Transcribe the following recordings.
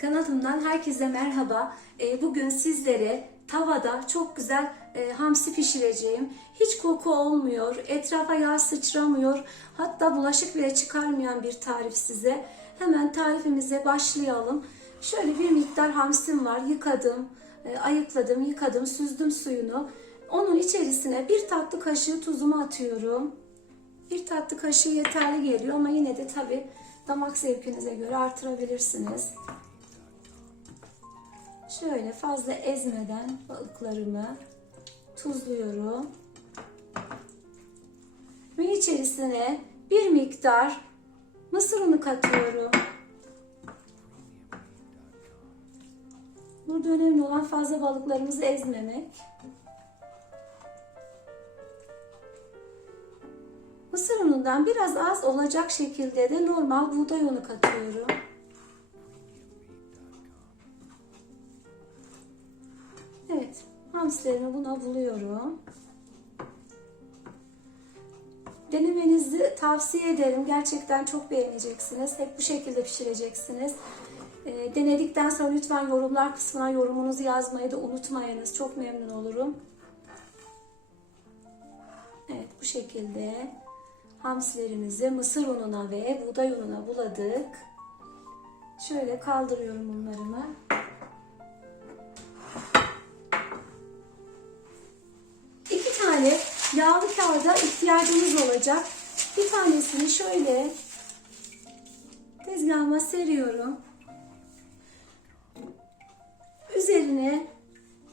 Kanalımdan herkese merhaba. Ee, Bugün sizlere tavada çok güzel e, hamsi pişireceğim. Hiç koku olmuyor, etrafa yağ sıçramıyor, hatta bulaşık bile çıkarmayan bir tarif size. Hemen tarifimize başlayalım. Şöyle bir miktar hamsim var, yıkadım, e, ayıkladım, yıkadım, süzdüm suyunu. Onun içerisine bir tatlı kaşığı tuzumu atıyorum. Bir tatlı kaşığı yeterli geliyor ama yine de tabi damak zevkinize göre artırabilirsiniz. Şöyle fazla ezmeden balıklarımı tuzluyorum. Ve içerisine bir miktar mısır unu katıyorum. Burada önemli olan fazla balıklarımızı ezmemek. Mısır unundan biraz az olacak şekilde de normal buğday unu katıyorum. Evet, hamsilerimi buna buluyorum. Denemenizi tavsiye ederim. Gerçekten çok beğeneceksiniz. Hep bu şekilde pişireceksiniz. E, denedikten sonra lütfen yorumlar kısmına yorumunuzu yazmayı da unutmayınız. Çok memnun olurum. Evet, bu şekilde hamsilerimizi mısır ununa ve buğday ununa buladık. Şöyle kaldırıyorum unlarımı. Yağlı kağıda ihtiyacımız olacak. Bir tanesini şöyle tezgahıma seriyorum. Üzerine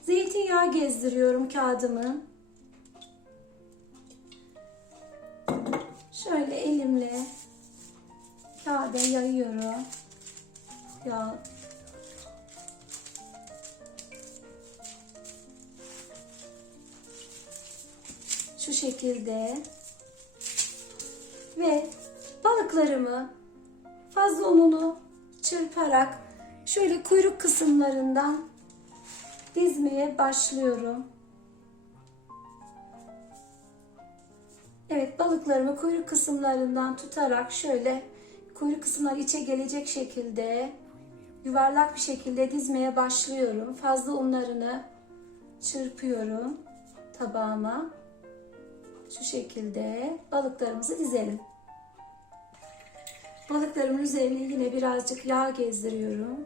zeytinyağı gezdiriyorum kağıdımın. Şöyle elimle kağıda yayıyorum. Ya şu şekilde ve balıklarımı fazla ununu çırparak şöyle kuyruk kısımlarından dizmeye başlıyorum. Evet balıklarımı kuyruk kısımlarından tutarak şöyle kuyruk kısımlar içe gelecek şekilde yuvarlak bir şekilde dizmeye başlıyorum. Fazla unlarını çırpıyorum tabağıma. Şu şekilde balıklarımızı dizelim. Balıklarımın üzerine yine birazcık yağ gezdiriyorum.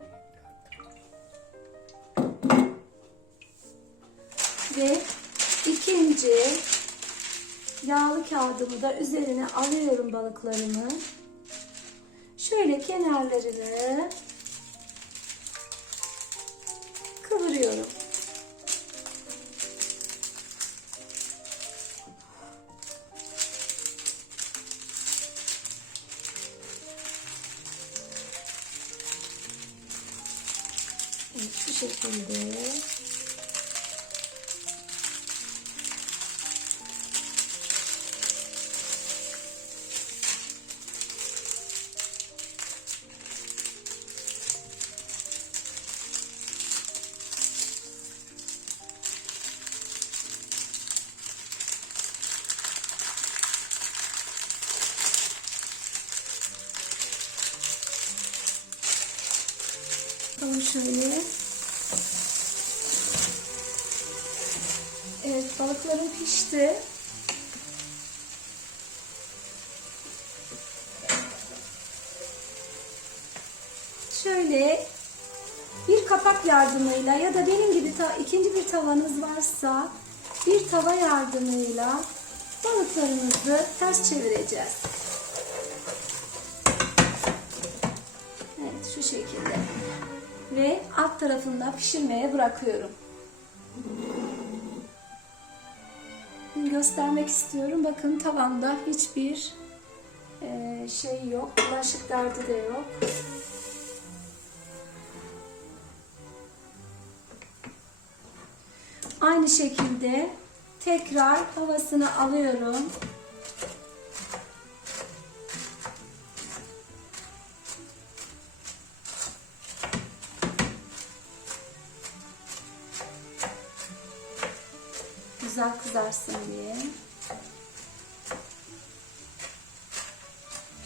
Ve ikinci yağlı kağıdımı da üzerine alıyorum balıklarımı. Şöyle kenarlarını kıvırıyorum. Şekilde. Bakalım şöyle. Balıklarım pişti. Şöyle bir kapak yardımıyla ya da benim gibi ta, ikinci bir tavanız varsa bir tava yardımıyla balıklarımızı ters çevireceğiz. Evet şu şekilde. Ve alt tarafında pişirmeye bırakıyorum. Göstermek istiyorum. Bakın tavanda hiçbir e, şey yok. Bulaşık derdi de yok. Aynı şekilde tekrar havasını alıyorum. güzel kızarsın diye.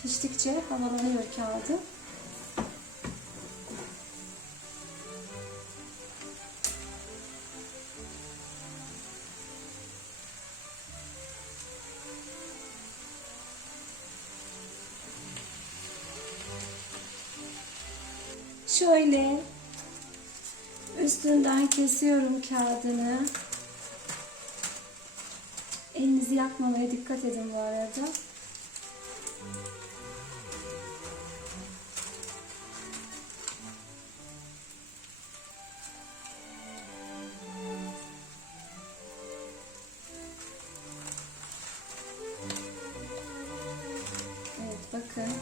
Piştikçe havalanıyor kağıdı. Şöyle üstünden kesiyorum kağıdını. Elinizi yakmamaya dikkat edin bu arada. Evet bakın.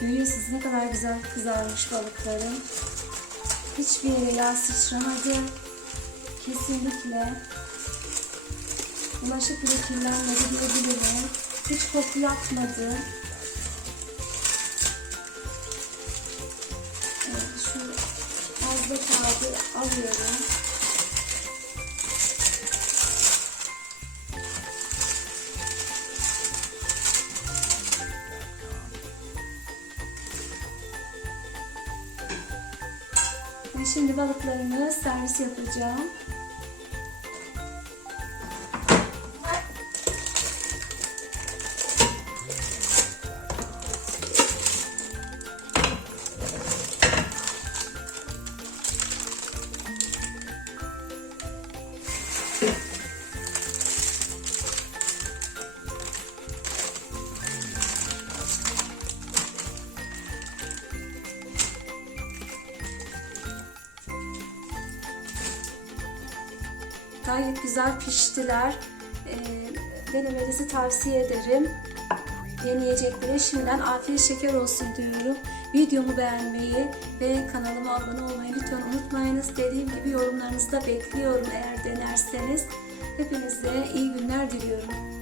Görüyorsunuz ne kadar güzel kızarmış balıklarım. Hiçbir yere yağ sıçramadı. Kesinlikle. Bulaşık bile kirlenmedi diyebilirim. Hiç koku yapmadı. Evet, şu fazla kağıdı alıyorum. Ve şimdi balıklarımı servis yapacağım. Gayet güzel piştiler. Ee, denemenizi tavsiye ederim. Deneyeceklere şimdiden afiyet şeker olsun diyorum. Videomu beğenmeyi ve kanalıma abone olmayı lütfen unutmayınız. Dediğim gibi yorumlarınızı da bekliyorum eğer denerseniz. Hepinize iyi günler diliyorum.